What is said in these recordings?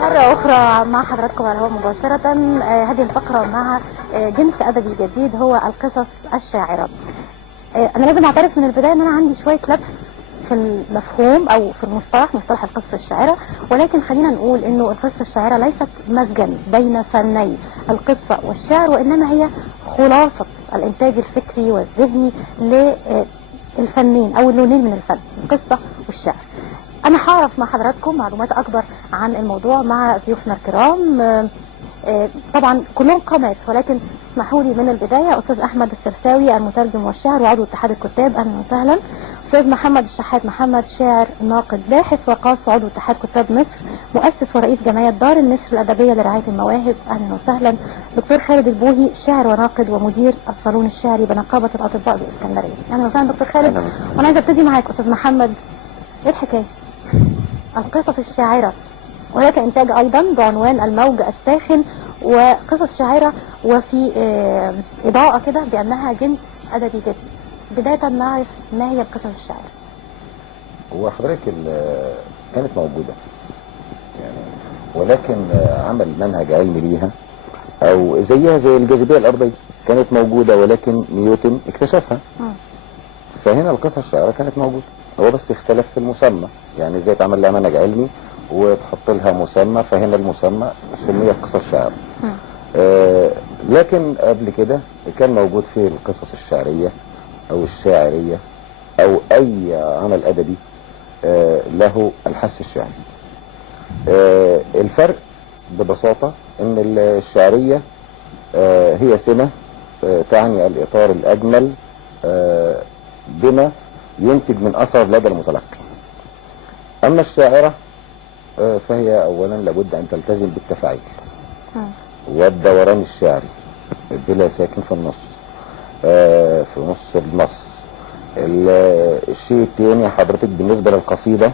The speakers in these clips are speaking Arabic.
مرة أخرى مع حضراتكم على الهواء مباشرة. هذه الفقرة مع جنس أدبي جديد هو القصص الشاعرة. أنا لازم أعترف من البداية أن أنا عندي شوية لبس في المفهوم أو في مصطلح القصة الشاعرة، ولكن خلينا نقول إنه القصة الشاعرة ليست مزجا بين فني القصة والشعر، وإنما هي خلاصة الإنتاج الفكري والذهني للفنين أو اللونين من الفن، القصة والشعر. أنا هعرف مع حضراتكم معلومات أكبر عن الموضوع مع ضيوفنا الكرام. طبعا كلهم قامات، ولكن اسمحوا لي من البداية أستاذ أحمد السرساوي المترجم والشاعر وعضو اتحاد الكتاب، أهلا وسهلا. أستاذ محمد الشحات محمد، شاعر ناقد باحث وقاص وعضو اتحاد كتاب مصر، مؤسس ورئيس جمعية دار النسر الأدبية لرعاية المواهب، أهلا وسهلا. دكتور خالد البوهي، شاعر وناقد ومدير الصالون الشعري بنقابة الأطباء بالإسكندرية، أهلا وسهلا دكتور خالد. وأنا عايزة أبتدي معاك أستاذ محمد، إيه الحكاية؟ القصص الشاعرة وهناك إنتاج أيضا بعنوان الموج الساخن، وقصص شاعرة وفي إضاءة كده بأنها جنس أدبي جديد. بداية نعرف ما هي القصص الشاعرة. هو حضرتك كانت موجودة يعني، ولكن عمل منهج علمي ليها أو زيها زي الجاذبية الأرضية، كانت موجودة ولكن نيوتن اكتشفها. فهنا القصص الشاعرة كانت موجودة، هو بس اختلف في المسمى، يعني زي اتعمل لها منهج علمي وتحط لها مسمى، فهنا المسمى سميت قصص شعر. لكن قبل كده كان موجود في القصص الشعرية او الشاعرية او اي عمل ادبي له الحس الشعري. الفرق ببساطة ان الشعرية هي سمة تعني الاطار الاجمل بما ينتج من اثر لدى المتلقي. اما الشاعرة فهي اولا لابد ان تلتزم بالتفاعيل والدوران الشعري بلا ساكن في النص، في نص النص. الشيء الثاني حضرتك بالنسبة للقصيدة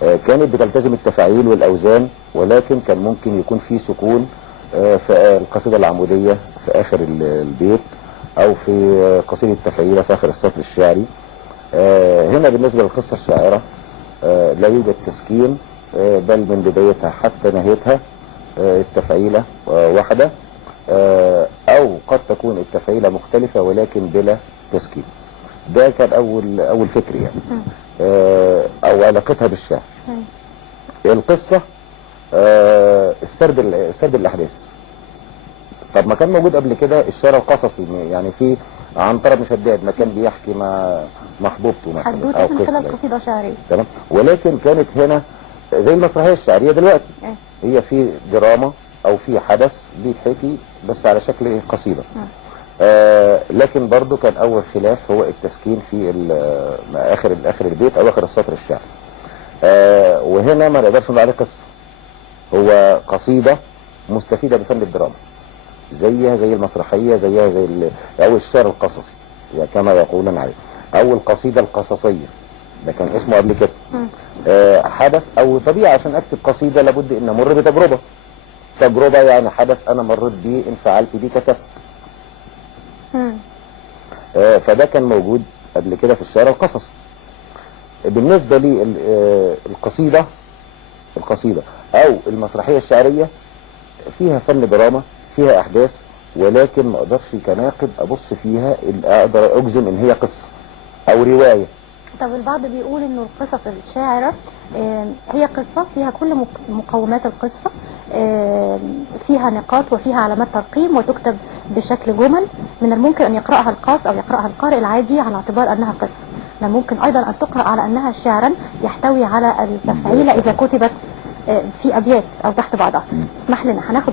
كانت بتلتزم التفاعيل والاوزان، ولكن كان ممكن يكون في سكون في القصيدة العمودية في اخر البيت، او في قصيدة التفعيلة في اخر السطر الشعري. هنا بالنسبة للقصة الشاعرة لا يوجد تسكين، بل من بدايتها حتى نهايتها التفعيلة واحدة، او قد تكون التفعيلة مختلفة ولكن بلا تسكين. ده كان اول فكر يعني، او علاقتها بالشعر. القصة سرد الاحداث. طب ما كان موجود قبل كده الشعر القصصي، يعني في عنترة بن شداد ما كان بيحكي مع محبوبته مثلا حدوته من خلال قصيدة شعرية، تمام. ولكن كانت هنا زي المسرحية الشعرية دلوقتي، هي في دراما او في حدث بيتحكي بس على شكل قصيدة. لكن برضو كان اول خلاف هو التسكين في اخر البيت او اخر السطر الشعري. وهنا ما نقدرش نقول عليه قصة، هو قصيدة مستفيدة بفن الدراما، زيها زي المسرحية، زيها زي او الشعر القصصي يعني كما يقولون عليه، او القصيدة القصصية ده كان اسمه قبل كده. حدث او طبيعة، عشان اكتب قصيدة لابد ان امر بتجربة يعني حدث انا مريت بيه، انفعلت بيه، كتبت. فده كان موجود قبل كده في الشعر القصصي. بالنسبة لي القصيدة او المسرحية الشعرية فيها فن دراما، فيها احداث، ولكن ما اقدرش كناقد ابص فيها اقدر اجزم ان هي قصة او رواية. طب البعض بيقول انه القصص الشاعرة هي قصة فيها كل مقومات القصة، فيها نقاط وفيها علامات ترقيم وتكتب بشكل جمل، من الممكن ان يقرأها القاص او يقرأها القارئ العادي على اعتبار انها قصة. من الممكن ايضا ان تقرأ على انها شعرا يحتوي على التفعيلة اذا كتبت في ابيات او تحت بعضها. اسمح لنا هناخد